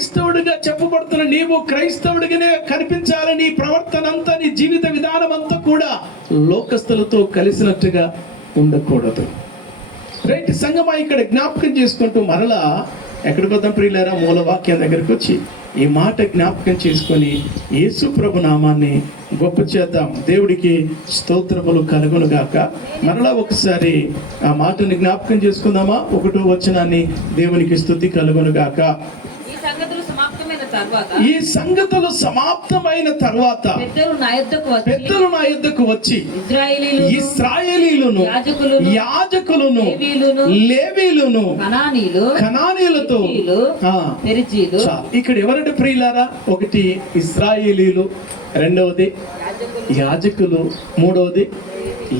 క్రైస్తవుడిగా చెప్పబడుతున్న నీవు క్రైస్తవుడిగానే కనిపించాలని నీ ప్రవర్తన అంతా, నీ జీవిత విధానం అంతా కూడా లోకస్తులతో కలిసినట్టుగా ఉండకూడదు. రైట్ సంగమా, ఇక్కడ జ్ఞాపకం చేసుకుంటూ మరలా ఎక్కడికి వద్దాం ప్రియులారా? మూల వాక్యం దగ్గరికి వచ్చి ఈ మాట జ్ఞాపకం చేసుకొని యేసు ప్రభు నామాన్ని గొప్ప చేద్దాం. దేవుడికి స్తోత్రములు కలుగును గాక. మరలా ఒకసారి ఆ మాటని జ్ఞాపకం చేసుకుందామా? 1వ వచనాన్ని, దేవునికి స్తుతి కలుగును గాక. ఈ సంగతులు సమాప్తమైన తర్వాత పెద్దలు నా యొద్దకు వచ్చి ఇశ్రాయేలీయులను, యాజకులను, లేవీయులను, కనానీయులతో, ఇక్కడ ఎవరంటే ప్రియులారా? ఒకటి ఇశ్రాయేలీయులు, రెండవది యాజకులు, మూడవది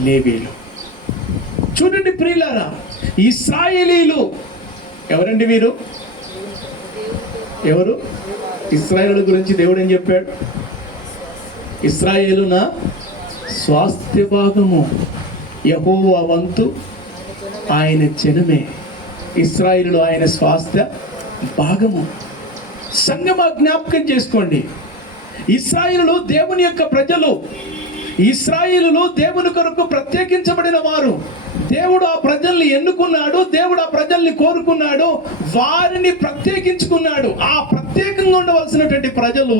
లేవీయులు. చూడండి ప్రియులారా, ఇశ్రాయేలీయులు ఎవరండి? వీరు ఎవరు? ఇశ్రాయేలు గురించి దేవుడు ఏం చెప్పాడు? ఇశ్రాయేలు నా స్వాస్థ్య భాగము, యెహోవా వంతు ఆయన జనమే. ఇశ్రాయేలు ఆయన స్వాస్థ్య భాగము. సంగమా జ్ఞాపకం చేసుకోండి, ఇశ్రాయేలు దేవుని యొక్క ప్రజలు, ఇశ్రాయేలు దేవుని కొరకు ప్రత్యేకించబడిన వారు. దేవుడు ఆ ప్రజల్ని ఎన్నుకున్నాడు, దేవుడు ఆ ప్రజల్ని కోరుకున్నాడు, వారిని ప్రత్యేకించుకున్నాడు. ఆ ప్రత్యేకంగా ఉండవలసినటువంటి ప్రజలు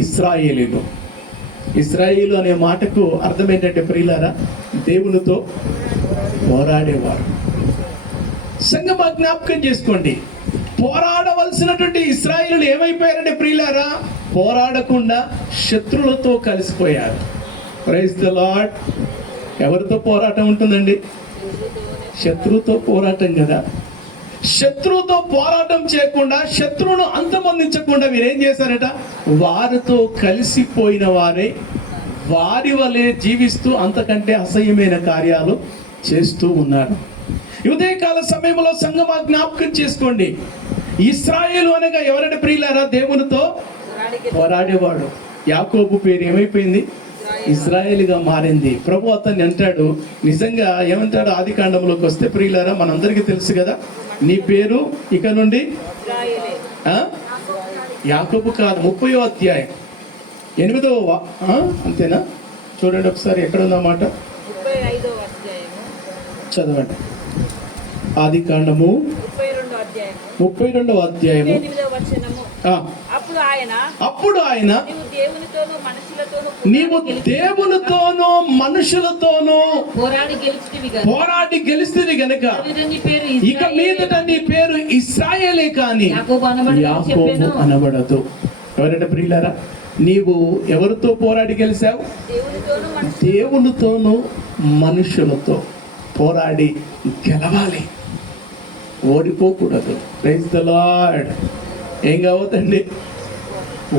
ఇశ్రాయేలీలు. ఇశ్రాయేలు అనే మాటకు అర్థం ఏంటంటే ప్రియులారా? దేవునితో పోరాడేవారు. సంగమా జ్ఞాపకం చేసుకోండి, పోరాడవలసినటువంటి ఇశ్రాయేలు ఏమైపోయారంటే ప్రియులారా? పోరాడకుండా శత్రువులతో కలిసిపోయారు. Praise the lord. ఎవరితో పోరాటం ఉంటుందండి? శత్రువుతో పోరాటం కదా. శత్రువుతో పోరాటం చేయకుండా, శత్రువును అంతమొందించకుండా వీరేం చేశారట? వారితో కలిసిపోయిన వారే వారి వలె జీవిస్తూ అంతకంటే అసహ్యమైన కార్యాలు చేస్తూ ఉన్నారు. ఉదయకాల సమయంలో సంగమా జ్ఞాపకం చేసుకోండి, ఇశ్రాయేలు అనగా ఎవరంటే ప్రియులారా? దేవునితో పోరాడేవాడు. యాకోబు పేరు ఏమైపోయింది? ఇశ్రాయేలుగా మారింది. ప్రభు అతన్ని అంటాడు, నిజంగా ఏమంటాడు? ఆది కాండంలోకి వస్తే ప్రియులారా, మనందరికీ తెలుసు కదా, నీ పేరు ఇక నుండి యాకోబు కాదు, 30వ అధ్యాయం 8వ అంతేనా? చూడండి ఒకసారి, ఎక్కడ ఉందన్నమాట, చదవండి. ఆది కాండము 32వ అధ్యాయము. అప్పుడు ఆయన నీవు దేవునితోనూ మనుషులతోనూ పోరాడి గెలిస్తేవి గనక ఇక మీదట నీ పేరు ఇశ్రాయేలే కానీ యాకోబు అనబడదు. ఎవరంటే ప్రియులారా? నీవు ఎవరితో పోరాడి గెలిచావు? దేవునితోనూ మనుషులతో పోరాడి గెలవాలి, ఓడిపోకూడదు. Praise the lord. ఏం కావద్దండి?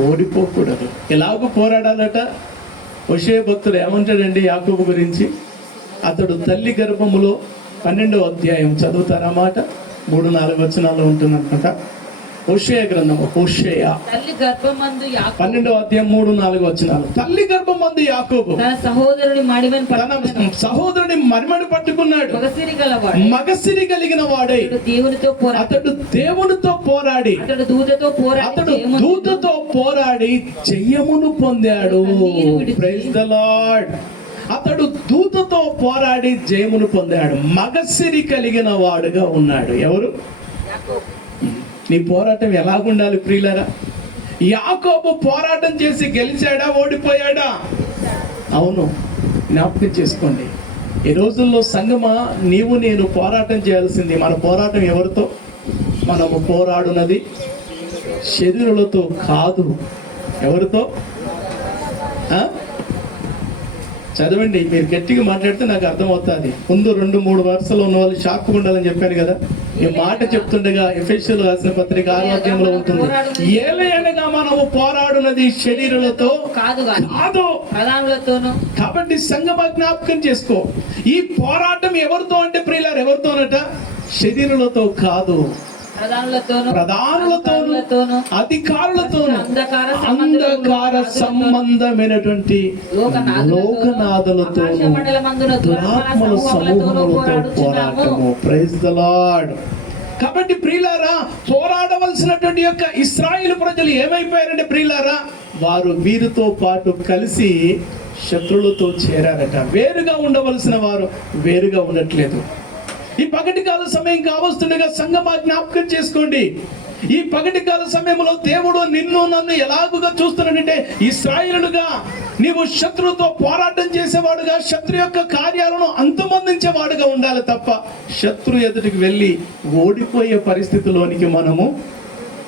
ఓడిపోకూడదు. ఎలాగో పోరాడాలట. హోషేయ భక్తుడు ఏమంటాడండి యాకోబు గురించి? అతడు తల్లి గర్భములో 12వ అధ్యాయం చదువుతారా మాట? 3-4 వచనాల్లో ఉంటుంది అనుకుంటా. హోషేయ గ్రంథము, హోషేయ 12వ అధ్యాయం 3-4 వచనాలు. తల్లి గర్భమందు యాకోబు తన సహోదరుని మరిమడి పట్టుకున్నాడు. మగసిరి కలిగిన వాడై అతడు దేవునితో పోరాడి దూతతో పోరాడి జయమును పొందాడు. Praise the lord. అతడు దూతతో పోరాడి జయమును పొందాడు. మగసిరి కలిగిన వాడుగా ఉన్నాడు. ఎవరు? నీ పోరాటం ఎలాగుండాలి ప్రియులారా? యాకోబు పోరాటం చేసి గెలిచాడా, ఓడిపోయాడా? అవును, జ్ఞాపకం చేసుకోండి. ఈ రోజుల్లో సంగమా, నీవు నేను పోరాటం చేయాల్సింది. మన పోరాటం ఎవరితో? మనము పోరాడునది శరీరులతో కాదు. ఎవరితో? చదవండి, మీరు గట్టిగా మాట్లాడితే నాకు అర్థమవుతుంది. ముందు 2-3 వరుసలు ఉన్న వాళ్ళు షాక్ ఉండాలని చెప్పాను కదా. ఈ మాట చెప్తుండగా ఎఫెసీయులు రాసిన పత్రిక 6వ అధ్యాయంలో ఉంటుంది, ఏలయనగా మనము పోరాడునది శరీరులతో కాదు, కాబట్టి సంగమా జ్ఞాపకం చేసుకో, ఈ పోరాటం ఎవరితో అంటే ప్రియులారా? ఎవరితోనట? శరీరులతో కాదు, ప్రధానులతోను, అధికారులతోను, అంధకార సంబంధమైనటువంటి లోకనాథులతోను, దురాత్మల సమూహములతో పోరాటము. Praise the lord. కాబట్టి ప్రియులారా, పోరాడవలసినటువంటి యొక్క ఇశ్రాయేలు ప్రజలు ఏమైపోయారంటే ప్రియులారా, వారు వీరితో పాటు కలిసి శత్రువులతో చేరారట. వేరుగా ఉండవలసిన వారు వేరుగా ఉండట్లేదు. ఈ పగటి కాల సమయం కావస్తుండగా సంగమా జ్ఞాపకం చేసుకోండి. ఈ పగటి కాల సమయంలో దేవుడు నిన్ను నన్ను ఎలాగుగా చూస్తున్నాడంటే, ఇశ్రాయేలుగా నీవు శత్రువుతో పోరాటం చేసేవాడుగా, శత్రు యొక్క కార్యాలను అంతమొందించేవాడుగా ఉండాలి తప్ప శత్రు ఎదుటికి వెళ్ళి ఓడిపోయే పరిస్థితిలోనికి మనము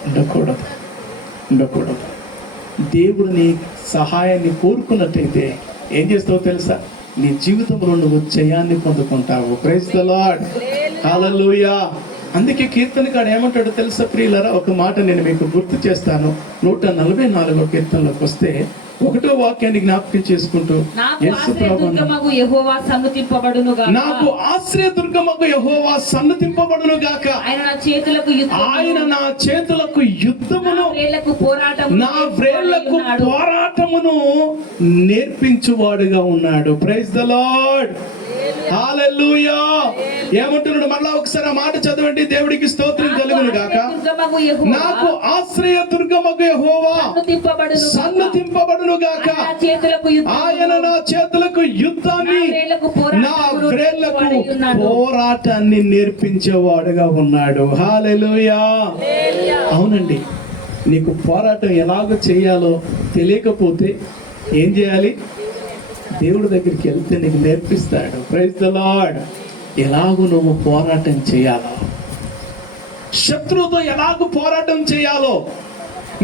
ఉండకూడదు. దేవుడు నీ సహాయాన్ని కోరుకున్నట్టయితే ఏం చేస్తావో తెలుసా? నీ జీవితంలో నువ్వు జయాన్ని పొందుకుంటావు. ప్రైజ్ ది లార్డ్, హల్లెలూయా. అందుకే కీర్తనకాడు ఏమంటాడో తెలుసా ప్రియులారా? ఒక మాట నేను మీకు గుర్తు చేస్తాను. 144వ కీర్తనలోకి వస్తే 1వ వాక్యాన్ని జ్ఞాపకం చేసుకుంటూ, నాకు ఆశ్రయదుర్గమగు యెహోవా సన్నుతింపబడును గాక. ఆయన నా చేతులకు యుద్ధమును నా వ్రేళ్లకు పోరాటమును నేర్పించువాడుగా ఉన్నాడు. ప్రైజ్ ది లార్డ్, హల్లెలూయా. ఏమంటున్నాడు? మళ్ళా ఒకసారి ఆ మాట చదవండి. దేవుడికి స్తోత్రం కలుగును గాక. నాకు ఆశ్రయ దుర్గమగు యెహోవా సన్నుతింపబడును గాక. ఆయన నా చేతులకు యుద్ధాన్ని నా వ్రేళ్లకు పోరాటాన్ని నేర్పించేవాడుగా ఉన్నాడు. హల్లెలూయా. అవునండి, నీకు పోరాటం ఎలాగ చేయాలో తెలియకపోతే ఏం చేయాలి? దేవుడి దగ్గరికి వెళ్తే నీకు నేర్పిస్తాడు. Praise the lord. ఎలాగూ నువ్వు పోరాటం చేయాలో, శత్రువుతో ఎలాగూ పోరాటం చేయాలో,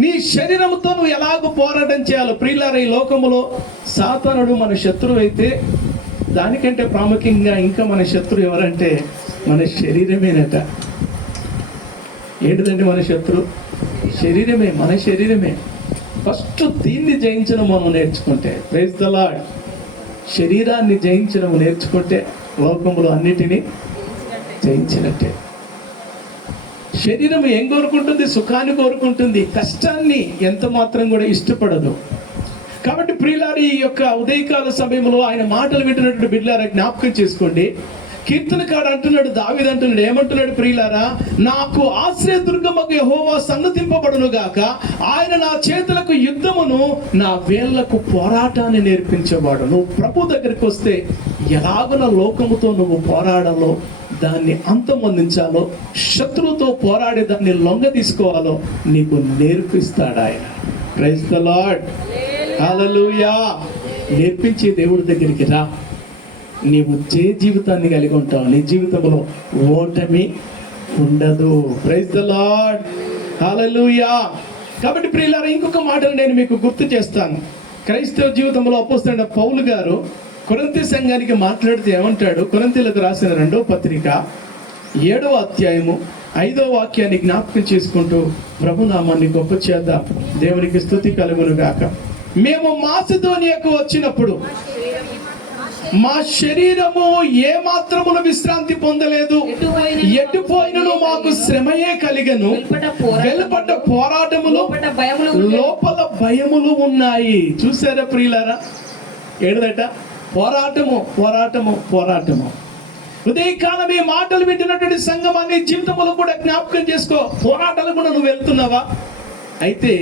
నీ శరీరంతో నువ్వు ఎలాగూ పోరాటం చేయాలో. ప్రియులారా, ఈ లోకములో సాతానుడు మన శత్రువు అయితే, దానికంటే ప్రాముఖ్యంగా ఇంకా మన శత్రువు ఎవరంటే మన శరీరమేనట. ఏంటిదండి మన శత్రువు? శరీరమే, మన శరీరమే. ఫస్ట్ దీన్ని జయించడం మనం నేర్చుకుంటే, ప్రైజ్ ది లార్డ్, శరీరాన్ని జయించడం నేర్చుకుంటే లోకంలో అన్నిటినీ జయించినట్టే. శరీరం ఏం కోరుకుంటుంది? సుఖాన్ని కోరుకుంటుంది, కష్టాన్ని ఎంత మాత్రం కూడా ఇష్టపడదు. కాబట్టి ప్రియులారి, ఈ యొక్క ఉదయకాల సమయంలో ఆయన మాటలు వింటున్నటువంటి బిడ్డలారా జ్ఞాపకం చేసుకోండి. కీర్తనకాడు అంటున్నాడు, దావీదు అంటున్నాడు, ఏమంటున్నాడు ప్రియులారా? నాకు ఆశ్రయ దుర్గమగు యెహోవా సన్నుతింపబడును గాక. ఆయన నా చేతులకు యుద్ధమును నా వేళ్లకు పోరాటాన్ని నేర్పించేవాడు. నువ్వు ప్రభు దగ్గరికి వస్తే ఎలాగున లోకముతో నువ్వు పోరాడాలో, దాన్ని అంతమొందించాలో, శత్రువుతో పోరాడి దాన్ని లొంగ తీసుకోవాలో నీకు నేర్పిస్తాడు ఆయన. ప్రైజ్ ది లార్డ్, హల్లెలూయా. నేర్పించే దేవుడి దగ్గరికి రా. నీవు జయ జీవితాన్ని కలిగి ఉంటావు. నీ జీవితంలో ఓటమి ఉండదు. Praise the Lord, hallelujah. కాబట్టి ప్రియులారా, ఇంకొక మాటను నేను మీకు గుర్తు చేస్తాను. క్రైస్తవ జీవితంలో అపోస్తలుడైన పౌలు గారు కొరింథీ సంఘానికి మాట్లాడుతూ ఏమంటాడు? కొరింథీలకు రాసిన 2వ పత్రిక 7వ అధ్యాయము 5వ వాక్యాన్ని జ్ఞాపకం చేసుకుంటూ ప్రభునామాన్ని గొప్ప చేద్దాం. దేవునికి స్తుతి కలుగును గాక. మేము మాసిదోనియాకు వచ్చినప్పుడు మా శరీరము ఏ మాత్రమును విశ్రాంతి పొందలేదు. ఎటుపోయినను మాకు శ్రమయే కలిగను. వెలుపట పోరాటములు, లోపల భయములు ఉన్నాయి. చూసారా ప్రియులారా? ఏడదట పోరాటము, పోరాటము, పోరాటము. ఉదయకాలం ఈ మాటలు వింటున్నటువంటి సంఘమాన్ని జీవితంలో కూడా జ్ఞాపకం చేసుకో. పోరాటాలు కూడా నువ్వు వెళ్తున్నావా? అయితే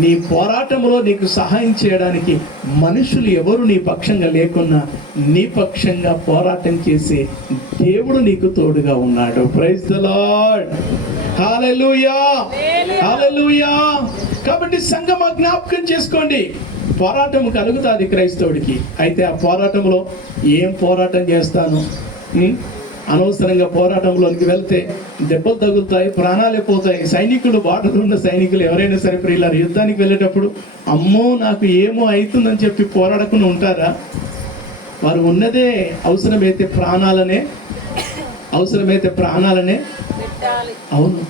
నీ పోరాటంలో నీకు సహాయం చేయడానికి మనుషులు ఎవరు నీ పక్షంగా లేకున్నా నీ పక్షంగా పోరాటం చేసే దేవుడు నీకు తోడుగా ఉన్నాడు. ప్రైజ్ ది లార్డ్, హల్లెలూయా, హల్లెలూయా. కాబట్టి సంఘం జ్ఞాపకం చేసుకోండి, పోరాటం కలుగుతుంది క్రైస్తవుడికి. అయితే ఆ పోరాటంలో ఏం పోరాటం చేస్తాను? అనవసరంగా పోరాటంలోకి వెళ్తే దెబ్బలు తగులుతాయి, ప్రాణాలే పోతాయి. సైనికులు, బాటలో ఉన్న సైనికులు ఎవరైనా సరే ప్రియులారు, యుద్ధానికి వెళ్ళేటప్పుడు అమ్మో నాకు ఏమో అవుతుందని చెప్పి పోరాడకుండా ఉంటారా? వారు ఉన్నదే అవసరమైతే ప్రాణాలనే అవును.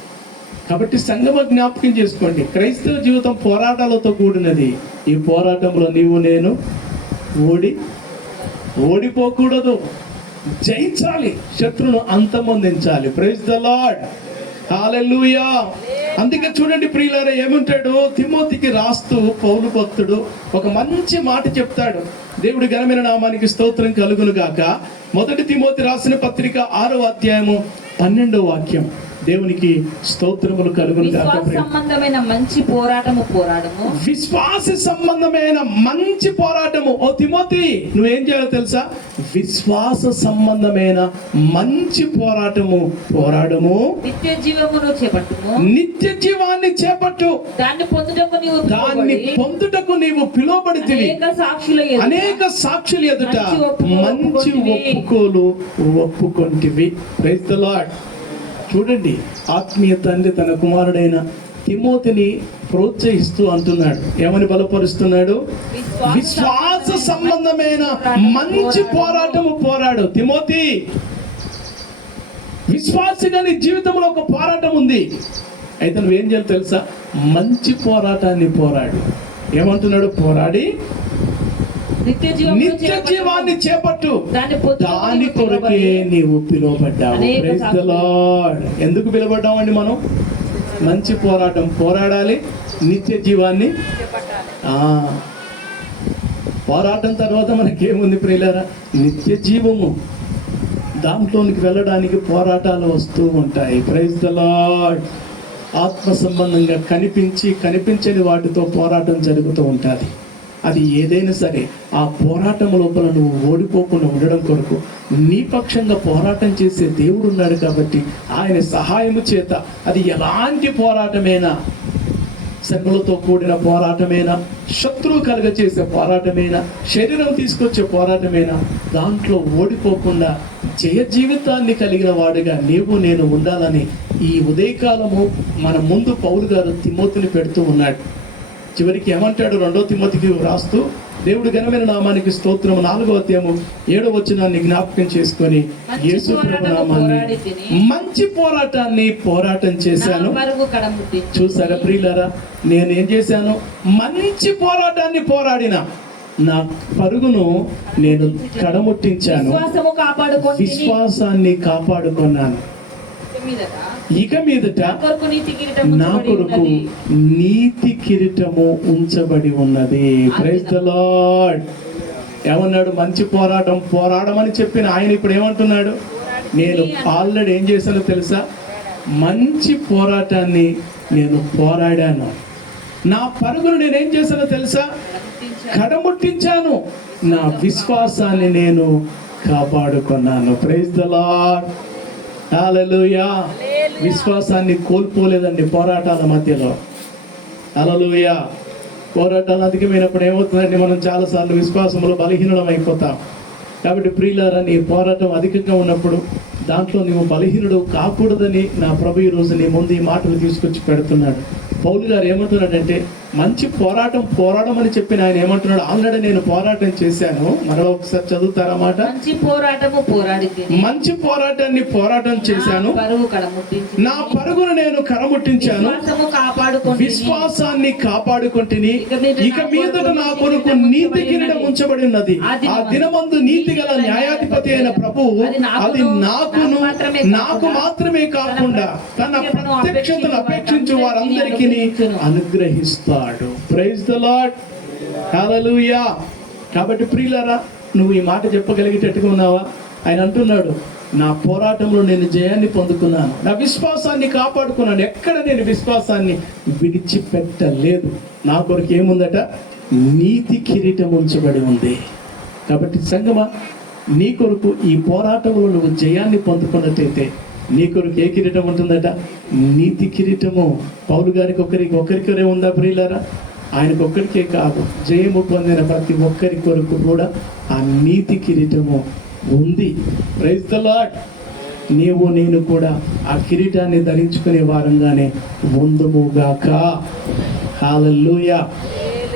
కాబట్టి సంగమ జ్ఞాపకం చేసుకోండి, క్రైస్తవ జీవితం పోరాటాలతో కూడినది. ఈ పోరాటంలో నీవు నేను ఓడిపోకూడదు, జయించాలి, శత్రును అంతమొందించాలి. ప్రైజ్ ది లార్డ్, హల్లెలూయా. అందుకే చూడండి ప్రియులారా, ఏమంటాడు తిమోతికి రాస్తూ పౌలు భక్తుడు ఒక మంచి మాట చెప్తాడు. దేవుడి ఘనమైన నామానికి స్తోత్రం కలుగును గాక. 1 తిమోతి రాసిన పత్రిక 6వ అధ్యాయము 12వ వాక్యం. దేవునికి స్తోత్రములు కలుగును గాక. విశ్వాస సంబంధమైన మంచి పోరాటము పోరాడము. విశ్వాస సంబంధమైన మంచి పోరాటము. ఓ తిమోతి, నువ్వేం చేయాలో తెలుసా? విశ్వాస సంబంధమైన మంచి పోరాటము పోరాడము. నిత్య జీవమును చేపట్టుము. నిత్య జీవాన్ని చేపట్టు. దాన్ని పొందుటకు నీవు పిలువబడితివి. అనేక సాక్షుల ఎదుట మంచి ఒప్పుకోలు ఒప్పుకొంటివి. Praise the lord. చూడండి, ఆత్మీయ తండ్రి తన కుమారుడైన తిమోతిని ప్రోత్సహిస్తూ అంటున్నాడు. ఏమని బలపరుస్తున్నాడు? విశ్వాస సంబంధమైన మంచి పోరాటము పోరాడు. తిమోతి, విశ్వాసిగా నీ జీవితంలో ఒక పోరాటం ఉంది. అయితే నువ్వేం చేయాలి తెలుసా? మంచి పోరాటాన్ని పోరాడు. ఏమంటున్నాడు? పోరాడి నిత్య జీవాన్ని చేపట్టు. దాని కొరకే నీవు పిలువబడ్డావు. Praise the lord. ఎందుకు పిలువబడ్డావు అండి మనం? మంచి పోరాటం పోరాడాలి, నిత్య జీవాన్ని. పోరాటం తర్వాత మనకేముంది ప్రియులారా? నిత్య జీవము. దాంట్లోనికి వెళ్ళడానికి పోరాటాలు వస్తూ ఉంటాయి. Praise the lord. ఆత్మ సంబంధంగా కనిపించని వాటితో పోరాటం జరుగుతూ ఉంటుంది. అది ఏదైనా సరే ఆ పోరాటం లోపల నువ్వు ఓడిపోకుండా ఉండడం కొరకు నీ పక్షంగా పోరాటం చేసే దేవుడు ఉన్నాడు కాబట్టి ఆయన సహాయము చేత అది ఎలాంటి పోరాటమైనా, శ్రమలతో కూడిన పోరాటమైనా, శత్రువు కలుగచేసే పోరాటమైనా, శరీరం తీసుకొచ్చే పోరాటమైనా, దాంట్లో ఓడిపోకుండా జయ జీవితాన్ని కలిగిన వాడుగా నీవు నేను ఉండాలని ఈ ఉదయకాలము మన ముందు పౌలు గారు తిమోతిని పెడుతూ ఉన్నాడు. చివరికి ఏమంటాడు? 2 తిమోతికి రాస్తూ, దేవుడు ఘనమైన నామానికి స్తోత్రము 4వ అధ్యాయము 7వ వచనాన్ని జ్ఞాపకం చేసుకొని, యేసు ప్రభు నామాన్ని మంచి పోరాటాన్ని పోరాటం చేశాను. చూసారా ప్రియులారా, నేను ఏం చేశాను? మంచి పోరాటాన్ని పోరాడిన, నా పరుగును నేను కడముట్టించాను, విశ్వాసాన్ని కాపాడుకున్నాను. ఇక మీదట నా కొరకు నీతి కిరీటము ఉంచబడి ఉన్నది. Praise the lord. ఏమన్నాడు? మంచి పోరాటం పోరాడమని చెప్పిన ఆయన ఇప్పుడు ఏమంటున్నాడు? నేను ఆల్రెడీ ఏం చేశానో తెలుసా? మంచి పోరాటాన్ని నేను పోరాడాను. నా పరుగును నేనేం చేశానో తెలుసా? కడముట్టించాను. నా విశ్వాసాన్ని నేను కాపాడుకున్నాను. Praise the Lord. హల్లెలూయా. విశ్వాసాన్ని కోల్పోలేదండి పోరాటాల మధ్యలో. హల్లెలూయా. పోరాటాలు అధికమైనప్పుడు ఏమవుతుందండి? మనం చాలాసార్లు విశ్వాసంలో బలహీనం అయిపోతాం. కాబట్టి ప్రియులారా, నీ పోరాటం అధికంగా ఉన్నప్పుడు దాంట్లో నీవు బలహీనుడు కాకూడదని నా ప్రభు ఈ రోజు నీ ముందు ఈ మాటలు తీసుకొచ్చి పెడుతున్నాడు. పౌలు గారు ఏమంటున్నాడంటే, మంచి పోరాటం పోరాడమని చెప్పిన ఆయన ఏమంటున్నాడు? ఆల్రెడీ నేను పోరాటం చేశాను. మరో ఒకసారి చదువుతారా మాట? మంచి పోరాటాన్ని పోరాటం చేశాను, నా పరుగును నేను కరముట్టించాను, విశ్వాసాన్ని కాపాడుకుంటుని, ఇక మీదట నా కొరకు నీతి కిరీటం ఉంచబడి ఉన్నది. ఆ దినమందు నీతి గల న్యాయాధిపతి అయిన ప్రభువు అది నాకు మాత్రమే కాకుండా తన ప్రత్యక్షతను అపేక్షించు వారందరికీ అనుగ్రహిస్తాడు. Praise the Lord. హల్లెలూయా. కాబట్టి ప్రియులారా, నువ్వు ఈ మాట చెప్పగలిగేటట్టుగా ఉన్నావా? ఆయన అంటున్నాడు, నా పోరాటంలో నేను జయాన్ని పొందుకున్నాను, నా విశ్వాసాన్ని కాపాడుకున్నాను, ఎక్కడ నేను విశ్వాసాన్ని విడిచిపెట్టలేదు. నా కొరకు ఏముందట? నీతి కిరీటం ఉంచబడి ఉంది. కాబట్టి సంగమా, నీ కొరకు ఈ పోరాటంలో నువ్వు జయాన్ని పొందుకున్నట్టయితే నీ కొరకు ఏ కిరీటం ఉంటుందట? నీతి కిరీటము. పౌలు గారికి ఒక్కరికొరే ఉందా ప్రియులారా? ఆయనకు ఒక్కరికే కాదు, జయము పొందిన ప్రతి ఒక్కరి కొరకు కూడా ఆ నీతి కిరీటము ఉంది. Praise the lord. నీవు నేను కూడా ఆ కిరీటాన్ని ధరించుకునే వారంగానే ముందుముగాక. హల్లెలూయా.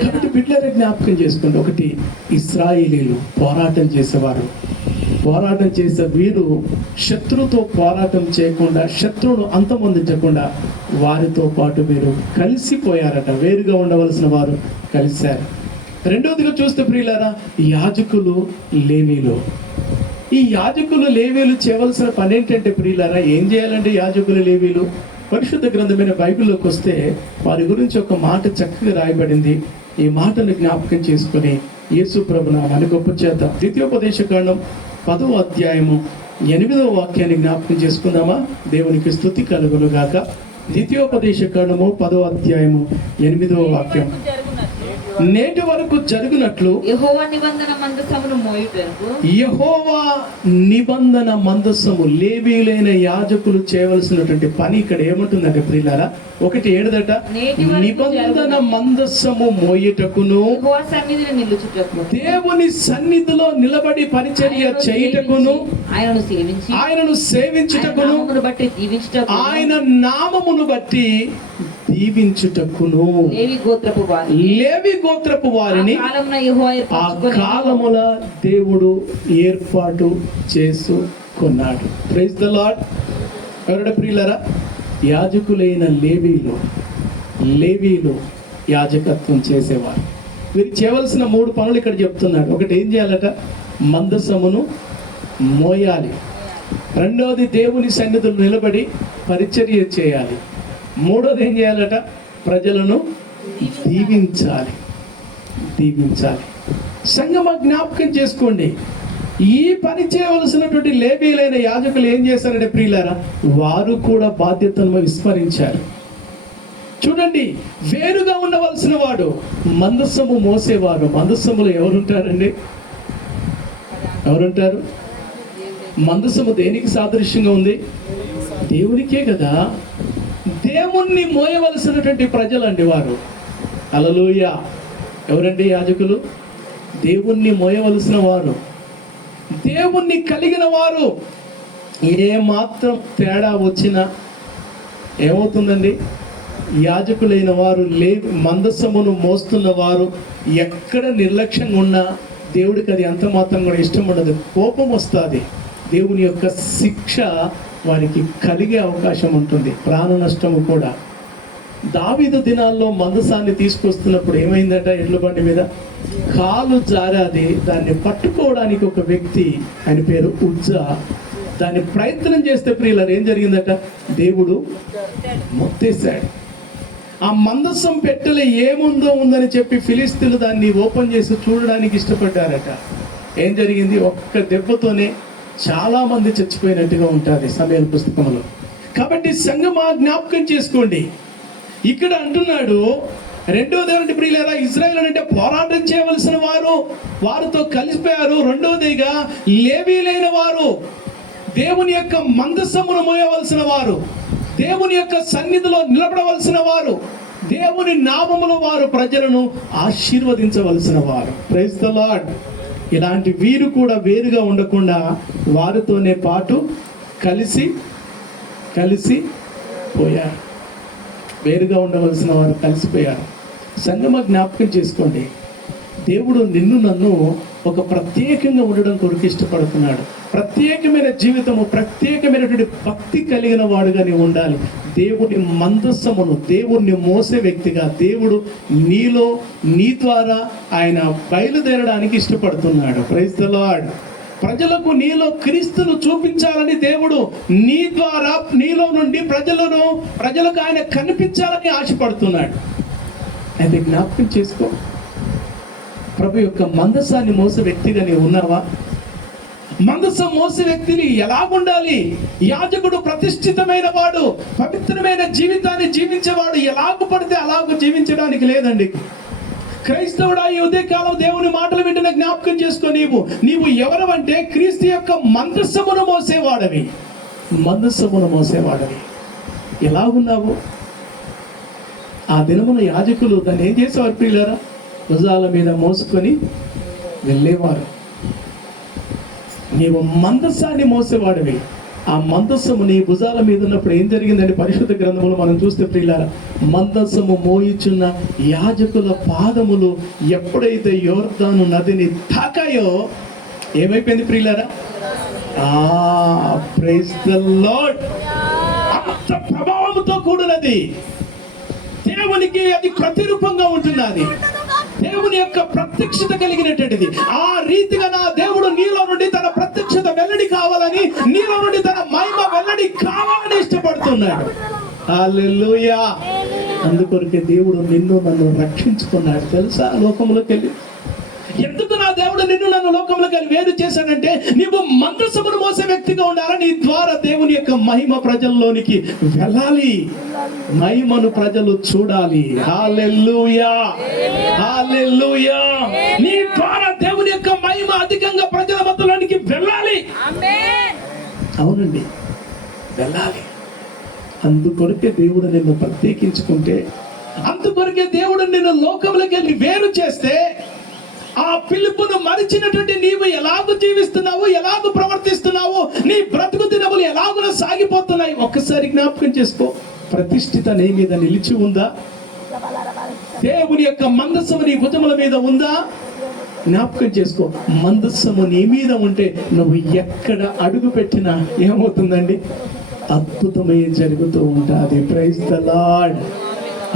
కాబట్టి బిడ్డల జ్ఞాపకం చేసుకోండి. ఒకటి, ఇశ్రాయేలీలు పోరాటం చేసేవారు. పోరాటం చేసే వీరు శత్రువుతో పోరాటం చేయకుండా, శత్రువును అంతమొందించకుండా వారితో పాటు వీరు కలిసిపోయారట. వేరుగా ఉండవలసిన వారు కలిశారు. రెండవదిగా చూస్తే ప్రియులారా, యాజకులు లేవీలు. ఈ యాజకులు లేవీలు చేయవలసిన పని ఏంటంటే ప్రియులారా, ఏం చేయాలంటే యాజకులు లేవీలు? పరిశుద్ధ గ్రంథమైన బైబిల్లోకి వస్తే వారి గురించి ఒక మాట చక్కగా రాయబడింది. ఈ మాటను జ్ఞాపకం చేసుకుని యేసు ప్రభువు నామాన్ని గొప్ప చేద్దాం. ద్వితీయోపదేశకాండం 10వ అధ్యాయము 8వ వాక్యాన్ని జ్ఞాపకం చేసుకుందామా? దేవునికి స్తుతి కలుగును గాక. ద్వితీయోపదేశ కాండము 10వ అధ్యాయము 8వ వాక్యం. నేటి వరకు జరుగునట్లు యెహోవా నిబంధన మందసమును మోయుటకు యెహోవా నిబంధన మందస్సము, లేవీయులైన యాజకులు చేయవలసినటువంటి పని ఇక్కడ ఏముంటుందంటే ప్రియులారా, 1:7 నిబంధన మందస్సము మోయుటకును యెహోవా సన్నిధిని నిలుచుటకు దేవుని సన్నిధిలో నిలబడి పరిచర్య చేయుటకును ఆయనను సేవించుటకును ఆయన నామమును బట్టి దీవించుటకును లేవి గోత్రపు వారిని ఆ కాలముల దేవుడు ఏర్పాటు చేసుకున్నాడు. Praise the lord. ఎవరడ ప్రియులరా? యాజకులైన లేవీలు యాజకత్వం చేసేవారు. వీరు చేయవలసిన 3 పనులు ఇక్కడ చెప్తున్నాడు. ఒకటి, ఏం చేయాలట? మందసమును మోయాలి. రెండవది, దేవుని సన్నిధిలో నిలబడి పరిచర్య చేయాలి. మూడోది ఏం చేయాలట? ప్రజలను దీవించాలి. సంగమ జ్ఞాపకం చేసుకోండి, ఈ పని చేయవలసినటువంటి లేవీయులైన యాజకులు ఏం చేశారంటే ప్రియులారా, వారు కూడా బాధ్యతను విస్మరించారు. చూడండి, వేరుగా ఉండవలసిన వాడు మందస్సము మోసేవాడు. మందస్సములో ఎవరుంటారండి? ఎవరుంటారు? మందస్సము దేనికి సాదృశ్యంగా ఉంది? దేవునికే కదా. దేవుణ్ణి మోయవలసినటువంటి ప్రజలండి వారు. హల్లెలూయా. ఎవరండి యాజకులు? దేవుణ్ణి మోయవలసిన వారు, దేవుణ్ణి కలిగిన వారు. ఏ మాత్రం తేడా వచ్చినా ఏమవుతుందండి? యాజకులైన వారు మందస్సమును మోస్తున్న వారు ఎక్కడ నిర్లక్ష్యంగా ఉన్నా దేవుడికి అది అంత మాత్రం కూడా ఇష్టం ఉండదు. కోపం వస్తుంది. దేవుని యొక్క శిక్ష వారికి కలిగే అవకాశం ఉంటుంది, ప్రాణ నష్టము కూడా. దావీదు దినాల్లో మందసాన్ని తీసుకొస్తున్నప్పుడు ఏమైందట? ఎడ్ల బండి మీద కాలు జారాది. దాన్ని పట్టుకోవడానికి ఒక వ్యక్తి, ఆయన పేరు ఉజ్జా, దాన్ని ప్రయత్నం చేస్తే ప్రియులారా ఏం జరిగిందట? దేవుడు మొత్తేశాడు. ఆ మందసం పెట్టెలో ఏముందో ఉందని చెప్పి ఫిలిస్తీన్లు దాన్ని ఓపెన్ చేసి చూడడానికి ఇష్టపడ్డారట. ఏం జరిగింది? ఒక్క దెబ్బతోనే చాలా మంది చచ్చిపోయినట్టుగా ఉంటుంది సమయాల పుస్తకంలో. కాబట్టి సంగమా జ్ఞాపకం చేసుకోండి, ఇక్కడ అంటున్నాడు. రెండోదేమంటే ప్రియులారా, ఇశ్రాయేలు అంటే పోరాటం చేయవలసిన వారు, వారితో కలిసిపోయారు. రెండోదిగా లేవీలైన వారు, దేవుని యొక్క మందసమును మోయవలసిన వారు, దేవుని యొక్క సన్నిధిలో నిలబడవలసిన వారు, దేవుని నామములో వారు ప్రజలను ఆశీర్వదించవలసిన వారు. Praise the lord. ఇలాంటి వీరు కూడా వేరుగా ఉండకుండా వారితోనే పాటు కలిసి పోయారు. వేరుగా ఉండవలసిన వారు కలిసిపోయారు. సంగమ జ్ఞాపకం చేసుకోండి, దేవుడు నిన్ను నన్ను ఒక ప్రత్యేకంగా ఉండడం కొరకు ఇష్టపడుతున్నాడు. ప్రత్యేకమైన జీవితము, ప్రత్యేకమైనటువంటి భక్తి కలిగిన వాడుగా నీవు ఉండాలి. దేవుని మందస్సమును, దేవుణ్ణి మోసే వ్యక్తిగా దేవుడు నీ ద్వారా ఆయన బయలుదేరడానికి ఇష్టపడుతున్నాడు. Praise the lord. ప్రజలకు నీలో క్రీస్తును చూపించాలని దేవుడు నీ ద్వారా, నీలో నుండి ప్రజలకు ఆయన కనిపించాలని ఆశపడుతున్నాడు. అయితే జ్ఞాపకం చేసుకో, ప్రభు యొక్క మందసాన్ని మోసే వ్యక్తిగా నీవు ఉన్నావా? మందసం మోసే వ్యక్తిని ఎలాగుండాలి? యాజకుడు ప్రతిష్ఠితమైన వాడు, పవిత్రమైన జీవితాన్ని జీవించేవాడు. ఎలాగు పడితే అలాగూ జీవించడానికి లేదండి. క్రైస్తవుడా, ఈ ఉదయకాలం దేవుని మాటలు వింటున్న జ్ఞాపకం చేసుకో, నీవు ఎవరవంటే క్రీస్తు యొక్క మందస్సమును మోసేవాడవి. ఎలాగున్నావు? ఆ దినమున యాజకులు దాన్ని ఏం చేసేవారు ప్రియులారా? భుజాల మీద మోసుకొని వెళ్ళేవారు. నీవు మందస్సాన్ని మోసేవాడివి. ఆ మందస్సము నీ భుజాల మీద ఉన్నప్పుడు ఏం జరిగిందంటే పరిశుద్ధ గ్రంథములు మనం చూస్తే ప్రియులారా, మందస్సము మోయిచున్న యాజకుల పాదములు ఎప్పుడైతే యోర్దాను నదిని తాకాయో ఏమైపోయింది ప్రియులారా? Praise the lord. అంత ప్రభావంతో కూడినది. దేవునికి అది ప్రతిరూపంగా ఉంటున్నది. దేవుని యొక్క ప్రత్యక్షత కలిగినటువంటిది. ఆ రీతిగా నా దేవుడు నీలో నుండి తన ప్రత్యక్షత వెల్లడి కావాలని, నీలో నుండి తన మహిమ వెల్లడి కావాలని ఇష్టపడుతున్నాడు. హల్లెలూయా. అందుకొరకే దేవుడు నిన్ను నన్ను రక్షించుకున్నాడు తెలుసా? లోకంలోకి వెళ్ళి ఎందుకు నా దేవుడు నిన్ను నన్ను నన్ను లోకంలోకి వెళ్ళి వేరు చేశాడంటే నీవు మందసమును మోసే వ్యక్తిగా ఉండాలా. నీ ద్వారా దేవుని యొక్క మహిమ ప్రజల్లోనికి వెళ్ళాలి, మహిమను ప్రజలు చూడాలి. హల్లెలూయా, హల్లెలూయా. నీ ద్వారా దేవుని యొక్క మహిమ అధికంగా ప్రజల మధ్యలోనికి వెళ్ళాలి. అవునండి, వెళ్ళాలి. అందుకొరకే దేవుడు నిన్ను ప్రత్యేకించుకుంటే, అందుకొరకే దేవుడు నిన్ను లోకంలోకి వెళ్ళి వేరు చేస్తే, ఆ పిలుపును మరిచినటువంటి నీవు ఎలాగూ జీవిస్తున్నావు, ఎలాగూ ప్రవర్తిస్తున్నావు, నీ బ్రతుకు దినములు ఎలాగూ సాగిపోతున్నాయి. ఒక్కసారి జ్ఞాపకం చేసుకో. ప్రతిష్ఠిత నీ మీద నిలిచి ఉందా? దేవుని యొక్క మందస్సము నీ భుజముల మీద ఉందా? జ్ఞాపకం చేసుకో. మందస్సము నీ మీద ఉంటే నువ్వు ఎక్కడ అడుగు పెట్టినా ఏమవుతుందండి? అద్భుతమే జరుగుతూ ఉంటుంది. ప్రైజ్ ద లార్డ్,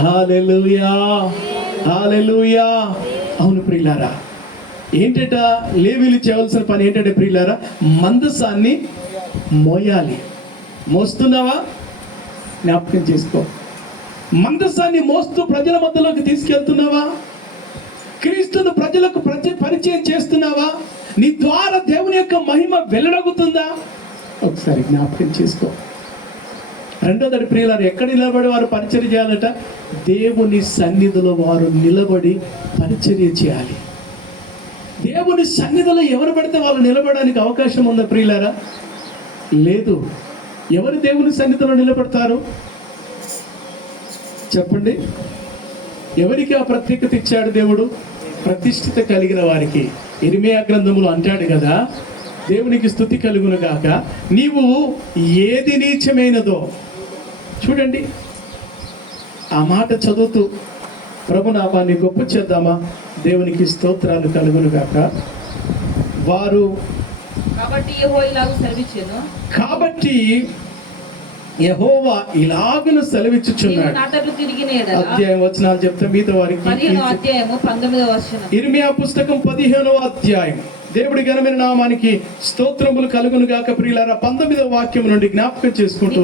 హల్లెలూయా, హల్లెలూయా. అవును ప్రియులారా, ఏంటట లేవీలు చేయవలసిన పని ఏంటంటే ప్రియులారా, మందసాన్ని మోయాలి. మోస్తున్నావా? జ్ఞాపకం చేసుకో. మందసాన్ని మోస్తూ ప్రజల మధ్యలోకి తీసుకెళ్తున్నావా? క్రీస్తును ప్రజలకు పరిచయం చేస్తున్నావా? నీ ద్వారా దేవుని యొక్క మహిమ వెల్లడగుతుందా? ఒకసారి జ్ఞాపకం చేసుకో. రెండోది ప్రియులారు, ఎక్కడ నిలబడి వారు పరిచర్య చేయాలట? దేవుని సన్నిధిలో వారు నిలబడి పరిచర్య చేయాలి. దేవుని సన్నిధిలో ఎవరు పడితే వాళ్ళు నిలబడడానికి అవకాశం ఉందా ప్రియులారా? లేదు. ఎవరు దేవుని సన్నిధిలో నిలబడతారు చెప్పండి? ఎవరికి ఆ ప్రత్యేకత ఇచ్చాడు దేవుడు? ప్రతిష్ఠిత కలిగిన వారికి. ఇర్మీయా గ్రంథములో అంటాడు కదా, దేవునికి స్తుతి కలుగును గాక, నీవు ఏది నీచమైనదో. చూడండి, ఆ మాట చదువుతూ ప్రభు నామాన్ని గొప్ప చేద్దామా? దేవునికి స్తోత్రాలు కలుగును గాక. వారు కాబట్టి యెహోవా ఇలాగును సెలవిచ్చుచున్నాడు. అధ్యాయం వచనాలు చెప్తే మిగతా వారికి. ఇర్మీయా పుస్తకం 15వ అధ్యాయం. దేవుడి ఘనమైన నామానికి స్తోత్రములు కలుగును గాక. ప్రియులారా, 19వ వాక్యం నుండి జ్ఞాపకం చేసుకుంటూ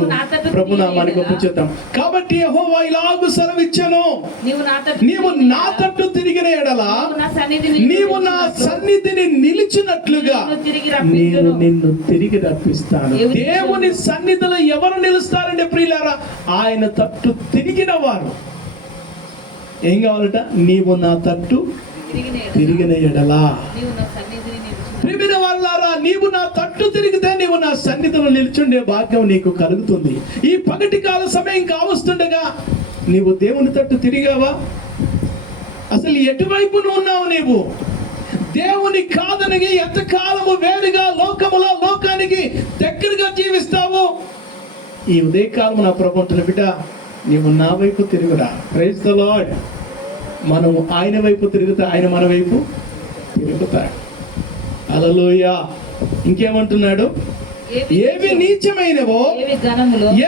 ప్రభు నామానికి గొప్ప చేద్దాం. కాబట్టి యెహోవా ఇలాగు సెలవిచ్చెను, నీవు నా తట్టు తిరిగిన ఎడల నీవు నా సన్నిధిని నిలిచినట్లుగా నేను నిన్ను తిరిగి రప్పిస్తాను. దేవుని సన్నిధిలో ఎవరు నిలుస్తారండి ప్రియులారా? ఆయన తట్టు తిరిగిన వారు. ఏం కావాలట? నీవు నా తట్టు తిరిగిన ఎడలా. ప్రియమైన వారలారా, నీవు నా తట్టు తిరిగితే నీవు నా సన్నిధిలో నిల్చుండే భాగ్యం నీకు కలుగుతుంది. ఈ పగటి కాల సమయం కావస్తుండగా నీవు దేవుని తట్టు తిరిగావా? అసలు ఎటువైపు ఉన్నావు నీవు? దేవుని కాదనగా ఎంతకాలము వేరుగా లోకానికి దగ్గరగా జీవిస్తావు? ఈ ఉదయకాలం నా ప్రభుత్వ బిడ్డ, నీవు నా వైపు తిరుగురా. Praise the lord. మనము ఆయన వైపు తిరిగితే ఆయన మన వైపు తిరుగుతాడు. హల్లెలూయా. ఇంకేమంటున్నాడు? ఏవి నీచమైనవో,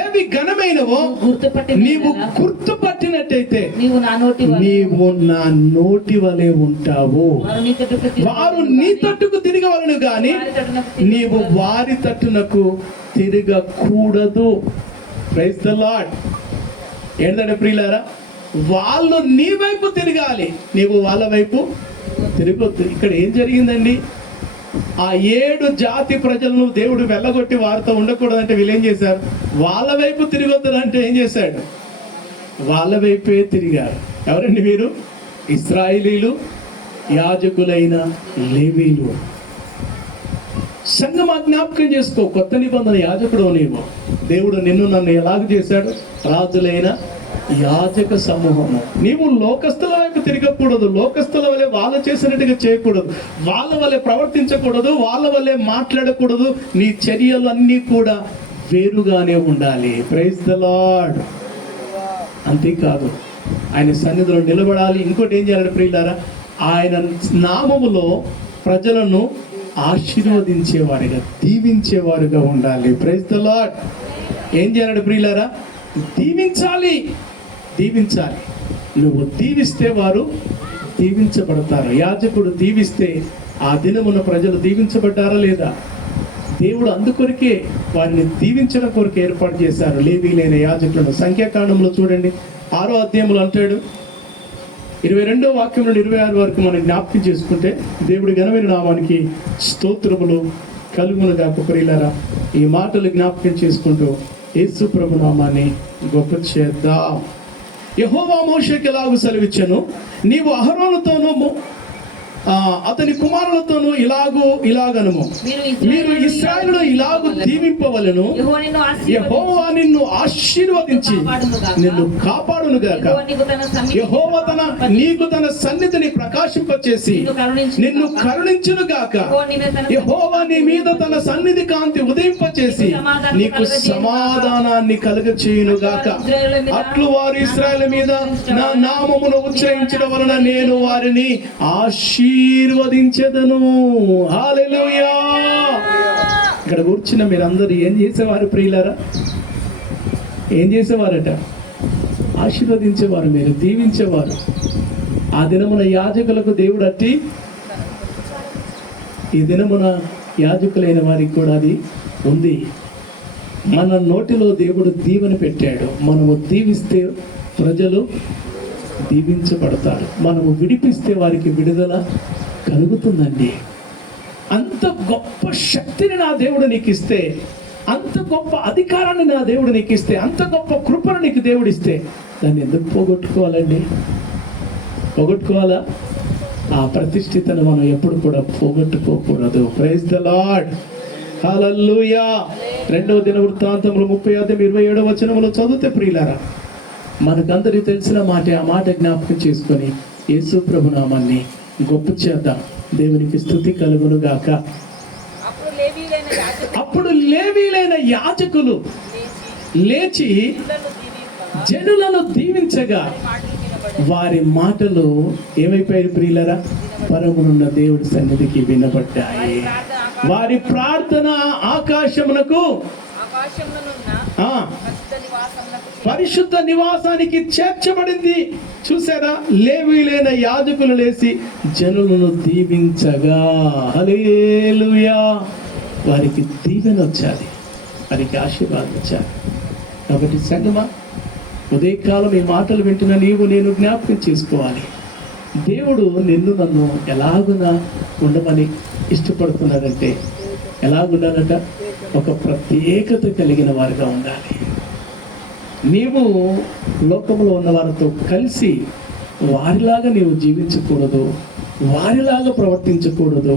ఏవి ఘనమైనవో నీవు గుర్తుపట్టినట్టయితే నీవు నా నోటి వలె ఉంటావు. వారు నీ తట్టుకు తిరగవలను గాని నీవు వారి తట్టునకు తిరగకూడదు. Praise the Lord. ఏంటంటే ప్రియులారా, వాళ్ళు నీ వైపు తిరగాలి, నీవు వాళ్ళ వైపు తిరగొద్దు. ఇక్కడ ఏం జరిగిందండి? ఆ 7 జాతి ప్రజలను దేవుడు వెళ్ళగొట్టి వారితో ఉండకూడదంటే వీళ్ళు ఏం చేశారు? వాళ్ళ వైపు తిరగొద్దు అంటే ఏం చేశాడు? వాళ్ళ వైపే తిరిగారు. ఎవరండి వీరు? ఇశ్రాయేలీలు, యాజకులైన లేవీలు. సంఘమా, జ్ఞాపకం చేసుకో. కొత్త నిబంధన యాజకుడు నీవు. దేవుడు నిన్ను నన్ను ఎలాగ చేశాడు? రాజులైన యాజక సమూహము. నీవు లోకస్తుల వైపు తిరగకూడదు. లోకస్తుల వలె వాళ్ళు చేసినట్టుగా చేయకూడదు. వాళ్ళ వలె ప్రవర్తించకూడదు. వాళ్ళ వలె మాట్లాడకూడదు. నీ చర్యలు అన్నీ కూడా వేరుగానే ఉండాలి. Praise the lord. అంతేకాదు, ఆయన సన్నిధిలో నిలబడాలి. ఇంకోటి ఏం చేయాలి ప్రియులారా? ఆయన నామములో ప్రజలను ఆశీర్వదించేవారుగా, దీవించేవారుగా ఉండాలి. Praise the lord. ఏం చేయాలి ప్రియులారా? దీవించాలి. దీవించాలి. నువ్వు దీవిస్తే వారు దీవించబడతారు. యాజకుడు దీవిస్తే ఆ దినమున ప్రజలు దీవించబడ్డారా లేదా? దేవుడు అందుకొరకే వారిని దీవించడం కొరకు ఏర్పాటు చేశారు లేవీలైన యాజకులను. సంఖ్యాకాండంలో చూడండి, 6వ అధ్యాయంలో అంటాడు, 22వ వాక్యం నుండి 26 వరకు మనం జ్ఞాపకం చేసుకుంటే, దేవుడి ఘనమైన నామానికి స్తోత్రములు కలుగునుగాక. ప్రియులారా, ఈ మాటలు జ్ఞాపకం చేసుకుంటూ యేసు ప్రభు నామాన్ని గొప్ప చేద్దాం. యెహోవా మోషేకి ఎలాగూ సెలవిచ్చెను, నీవు అహరోనుతోనూ అతని కుమారులతోనూ ఇలాగనము, మీరు ఇశ్రాయేలును ఇలాగు దీవింపవలెను, యెహోవా నిన్ను ఆశీర్వదించి నిన్ను కాపాడునుగాక. యెహోవా నీకు తన సన్నిధిని ప్రకాశింపచేసి నిన్ను కరుణించునుగాక. యెహోవా నీ మీద తన సన్నిధి కాంతి ఉదయింపచేసి నీకు సమాధానాన్ని కలుగచేయునుగాక. అట్లు వారు ఇశ్రాయేలు మీద నా నామమును ఉచ్చరించడం వలన నేను వారిని ఆశీర్వదించెదను. హల్లెలూయా. ఇక్కడ కూర్చున్న మీరందరూ ఏం చేసేవారు ప్రియులారా? ఏం చేసేవారట? ఆశీర్వదించేవారు, మీరు దీవించేవారు. ఆ దినమున యాజకులకు దేవుడు అట్టి, ఈ దినమున యాజకులైన వారికి కూడా అది ఉంది. మన నోటిలో దేవుడు దీవెన పెట్టాడు. మనము దీవిస్తే ప్రజలు దీవించబడతారు, మనము విడిపిస్తే వారికి విడుదల కలుగుతుందండి. అంత గొప్ప శక్తిని నా దేవుడు నీకు ఇస్తే, అంత గొప్ప అధికారాన్ని నా దేవుడు నీకు ఇస్తే, అంత గొప్ప కృపను నీకు దేవుడు ఇస్తే, దాన్ని ఎందుకు పోగొట్టుకోవాలండి? పోగొట్టుకోవాలా? ఆ ప్రతిష్ఠితను మనం ఎప్పుడు కూడా పోగొట్టుకోకూడదు. Praise the Lord. హల్లెలూయా. 2వ దినవృత్తాంతములు 30:27 వచనములో చదివితే ప్రియులారా, మనకందరికి తెలిసిన మాట, ఆ మాట జ్ఞాపకం చేసుకొని యేసు ప్రభు నామాన్ని గొప్ప చేద్దాం. దేవునికి స్తుతి కలుగును గాక. అప్పుడు లేవీలైన యాజకులు లేచి జనులను దీవించగా వారి మాటలు ఏమైపోయాయి ప్రియులరా? పరమునున్న దేవుడి సన్నిధికి వినబడ్డాయి. వారి ప్రార్థన ఆకాశమునకు, పరిశుద్ధ నివాసానికి చేర్చబడింది. చూసారా? లేవీలైన యాజకులు లేచి జనులను దీవించగా, హల్లెలూయా, వారికి దీవెన వచ్చాది, వారికి ఆశీర్వాదం వచ్చాది. కాబట్టి సంగమా, ఉదయకాలం ఈ మాటలు వింటున్న నీవు నేను జ్ఞాపకం చేసుకోవాలి. దేవుడు నిన్ను నన్ను ఎలాగున ఉండమని ఇష్టపడుతున్నాడంటే, ఎలాగుండాలట? ఒక ప్రత్యేకత కలిగిన వారిగా ఉండాలి. నీవు లోకంలో ఉన్న వారితో కలిసి వారిలాగా నీవు జీవించకూడదు, వారిలాగా ప్రవర్తించకూడదు,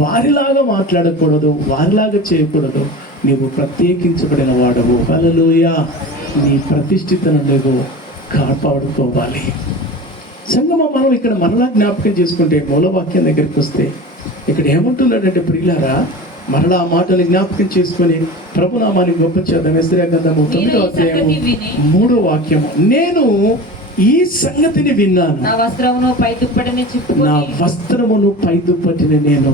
వారిలాగా మాట్లాడకూడదు, వారిలాగా చేయకూడదు. నీవు ప్రత్యేకించబడిన వాడవు. హల్లెలూయా. నీ ప్రతిష్ఠితను నువ్వు కాపాడుకోవాలి. సంగమం, మనం ఇక్కడ మరలా జ్ఞాపకం చేసుకుంటే, మూలవాక్యం దగ్గరికి వస్తే ఇక్కడ ఏమంటున్నాడంటే ప్రియులారా, మరలా ఆ మాటలు జ్ఞాపకం చేసుకొని ప్రభునామాన్ని గొప్ప చేద్దాం. యెషయా గ్రంథము 9వ అధ్యాయము 3వ వాక్యము, నేను ఈ సంగతిని విన్నాను, నా వస్త్రమును పై దుప్పటిని నేను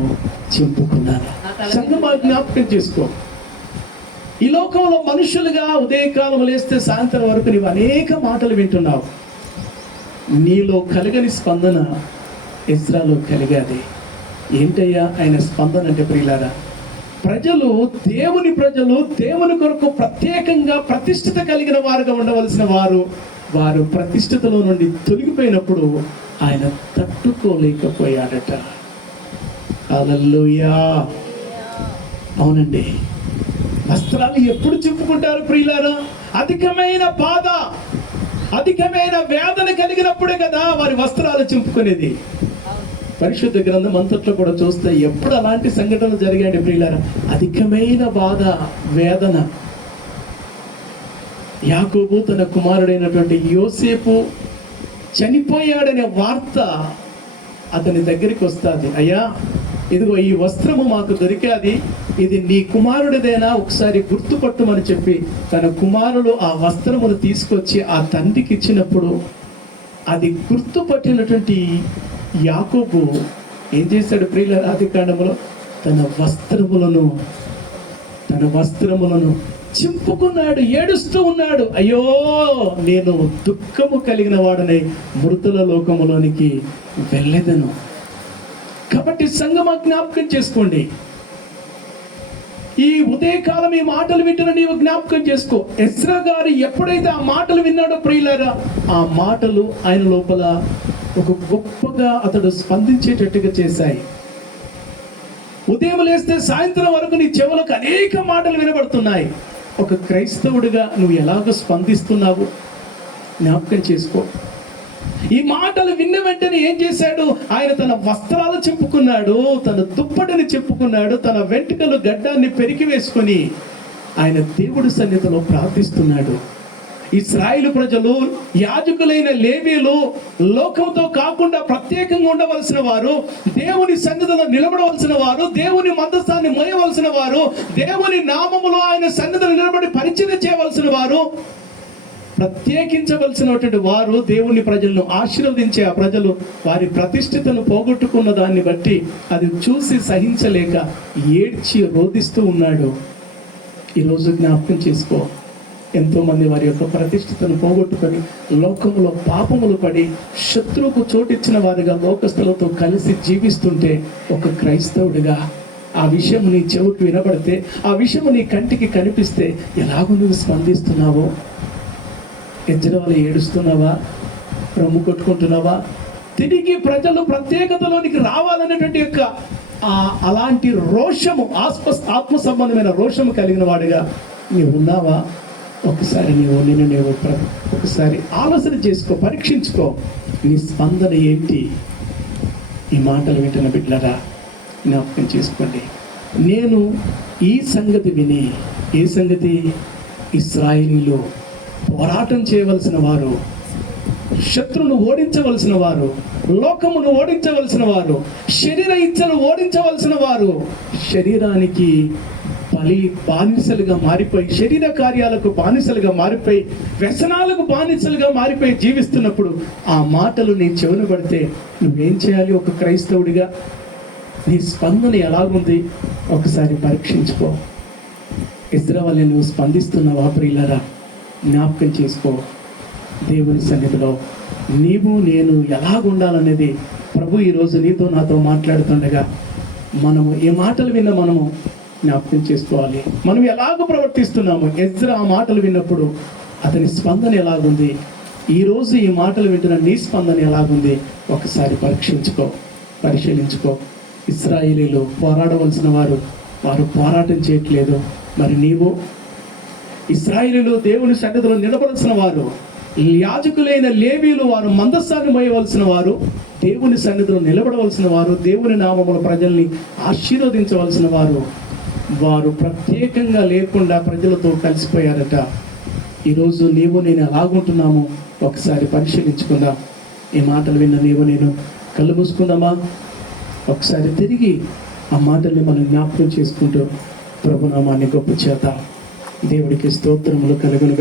చింపుకున్నాను. సంగమా, జ్ఞాపకం చేసుకో. ఈ లోకంలో మనుషులుగా ఉదయకాలం లేస్తే సాయంత్రం వరకు నీవు అనేక మాటలు వింటున్నావు. నీలో కలగని స్పందన ఎజ్రాలో కలిగాది. ఏంటయ్యా ఆయన స్పందన అంటే ప్రియులారా, దేవుని ప్రజలు దేవుని కొరకు ప్రత్యేకంగా ప్రతిష్ఠిత కలిగిన వారుగా ఉండవలసిన వారు ప్రతిష్ఠితలో నుండి తొలగిపోయినప్పుడు ఆయన తట్టుకోలేకపోయాడట. హల్లెలూయా. అవునండి. వస్త్రాలు ఎప్పుడు చింపుకుంటారు ప్రియులారా? అధికమైన బాధ, అధికమైన వేదన కలిగినప్పుడే కదా వారి వస్త్రాలు చింపుకునేది. పరిశుద్ధ గ్రంథం అంతట్లో కూడా చూస్తే ఎప్పుడు అలాంటి సంఘటనలు జరిగాయండి ప్రియులారా? అధికమైన బాధ, వేదన. యాకోబు తన కుమారుడైనటువంటి యోసేపు చనిపోయాడనే వార్త అతని దగ్గరికి వస్తుంది. అయ్యా, ఇదిగో ఈ వస్త్రము మాకు దొరికాది, ఇది నీ కుమారుడిదేనా, ఒకసారి గుర్తుపట్టమని చెప్పి తన కుమారుడు ఆ వస్త్రమును తీసుకొచ్చి ఆ తండ్రికి ఇచ్చినప్పుడు అది గుర్తుపట్టినటువంటి యాకోబు ఏం చేశాడు ప్రియులారా? ఆదికాండములో తన వస్త్రములను చింపుకున్నాడు, ఏడుస్తూ ఉన్నాడు. అయ్యో, నేను దుఃఖము కలిగిన వాడనై మృతుల లోకములోనికి వెళ్ళెదను. కాబట్టి సంగమా, జ్ఞాపకం చేసుకోండి. ఈ ఉదయకాలం ఈ మాటలు వింటున్న నీవు జ్ఞాపకం చేసుకో. ఎజ్రా గారు ఎప్పుడైతే ఆ మాటలు విన్నాడో ప్రియులారా, ఆ మాటలు ఆయన లోపల ఒక గొప్పగా అతడు స్పందించేటట్టుగా చేశాయి. ఉదయం లేస్తే సాయంత్రం వరకు నీ చెవులకు అనేక మాటలు వినబడుతున్నాయి. ఒక క్రైస్తవుడిగా నువ్వు ఎలాగ స్పందిస్తున్నావు జ్ఞాపకం చేసుకో. ఈ మాటలు విన్న వెంటనే ఏం చేశాడు? ఆయన తన వస్త్రాలు చెప్పుకున్నాడు, తన దుప్పటిని చెప్పుకున్నాడు, తన వెంట్రుకలు గడ్డాన్ని పెరికి వేసుకొని ఆయన దేవుడి సన్నిధిలో ప్రార్థిస్తున్నాడు. ఇశ్రాయేలు ప్రజలు, యాజకులైన లేవీయులు లోకంతో కాకుండా ప్రత్యేకంగా ఉండవలసిన వారు, దేవుని సన్నిధిలో నిలబడవలసిన వారు, దేవుని మందస్థాన్ని మోయవలసిన వారు, దేవుని నామములో ఆయన సన్నిధిలో నిలబడి పరిచయం చేయవలసిన వారు, ప్రత్యేకించవలసినటువంటి వారు, దేవుని ప్రజలను ఆశీర్వదించే ఆ ప్రజలు వారి ప్రతిష్ఠితను పోగొట్టుకున్న దాన్ని బట్టి అది చూసి సహించలేక ఏడ్చి రోధిస్తూ ఉన్నాడు. ఈరోజు జ్ఞాపకం చేసుకో, ఎంతో మంది వారి యొక్క ప్రతిష్ఠితను పోగొట్టుకొని లోకములో పాపములు పడి శత్రువుకు చోటిచ్చిన వారిగా లోకస్తులతో కలిసి జీవిస్తుంటే ఒక క్రైస్తవుడిగా ఆ విషయం నీ చెవుకు వినబడితే, ఆ విషయం నీ కంటికి కనిపిస్తే ఎలాగో నువ్వు స్పందిస్తున్నావో? ఎజ్రాలు ఏడుస్తున్నావా? రొమ్ము కొట్టుకుంటున్నావా? తిరిగి ప్రజలు ప్రత్యేకతలోనికి రావాలనేటువంటి యొక్క అలాంటి రోషము, ఆత్మ సంబంధమైన రోషము కలిగిన వాడిగా నీవు ఉన్నావా? ఒకసారి నీవు ఒకసారి ఆలోచన చేసుకో, పరీక్షించుకో. నీ స్పందన ఏంటి? ఈ మాటలు వింటున్న బిడ్డలారా జ్ఞాపకం చేసుకోండి. నేను ఈ సంగతి విని, ఏ సంగతి? ఇశ్రాయేలీయులు పోరాటం చేయవలసిన వారు, శత్రువును ఓడించవలసిన వారు, లోకమును ఓడించవలసిన వారు, శరీర ఇచ్చను ఓడించవలసిన వారు, శరీరానికి బానిసలుగా మారిపోయి, శరీర కార్యాలకు బానిసలుగా మారిపోయి, వ్యసనాలకు బానిసలుగా మారిపోయి జీవిస్తున్నప్పుడు ఆ మాటలు నీ చెవును పడితే నువ్వేం చేయాలి? ఒక క్రైస్తవుడిగా నీ స్పందన ఎలాగుంది? ఒకసారి పరీక్షించుకో. ఇజ్రాయేలు నువ్వు స్పందిస్తున్నావా ప్రియులారా? జ్ఞాపకం చేసుకో. దేవుని సన్నిధిలో నీవు నేను ఎలాగుండాలనేది ప్రభు ఈరోజు నీతో నాతో మాట్లాడుతుండగా మనము ఏ మాటలు విన్నా మనము జ్ఞాపకం చేసుకోవాలి. మనం ఎలాగ ప్రవర్తిస్తున్నాము? ఎజ్రా ఆ మాటలు విన్నప్పుడు అతని స్పందన ఎలాగుంది? ఈరోజు ఈ మాటలు వింటున్న నీ స్పందన ఎలాగుంది? ఒకసారి పరీక్షించుకో, పరిశీలించుకో. ఇశ్రాయేలీయులు పోరాడవలసిన వారు పోరాటం చేయట్లేదు. మరి నీవు? ఇశ్రాయేలీయులు దేవుని సన్నిధిలో నిలబడాల్సిన వారు, యాజకులైన లేవీయులు వారు మందస్సాన్ని మోయవలసిన వారు, దేవుని సన్నిధిలో నిలబడవలసిన వారు, దేవుని నామముల ప్రజల్ని ఆశీర్వదించవలసిన వారు, వారు ప్రత్యేకంగా లేకుండా ప్రజలతో కలిసిపోయారట. ఈరోజు నీవు నేను ఎలాగుంటున్నాము ఒకసారి పరిశీలించుకుందాం. ఈ మాటలు విన్న నీవు నేను కళ్ళు మూసుకుందామా? ఒకసారి తిరిగి ఆ మాటల్ని మనం జ్ఞాపకం చేసుకుంటూ ప్రభునామాన్ని గొప్ప చేద్దాం. దేవుడికి స్తోత్రములు కలుగునుగా.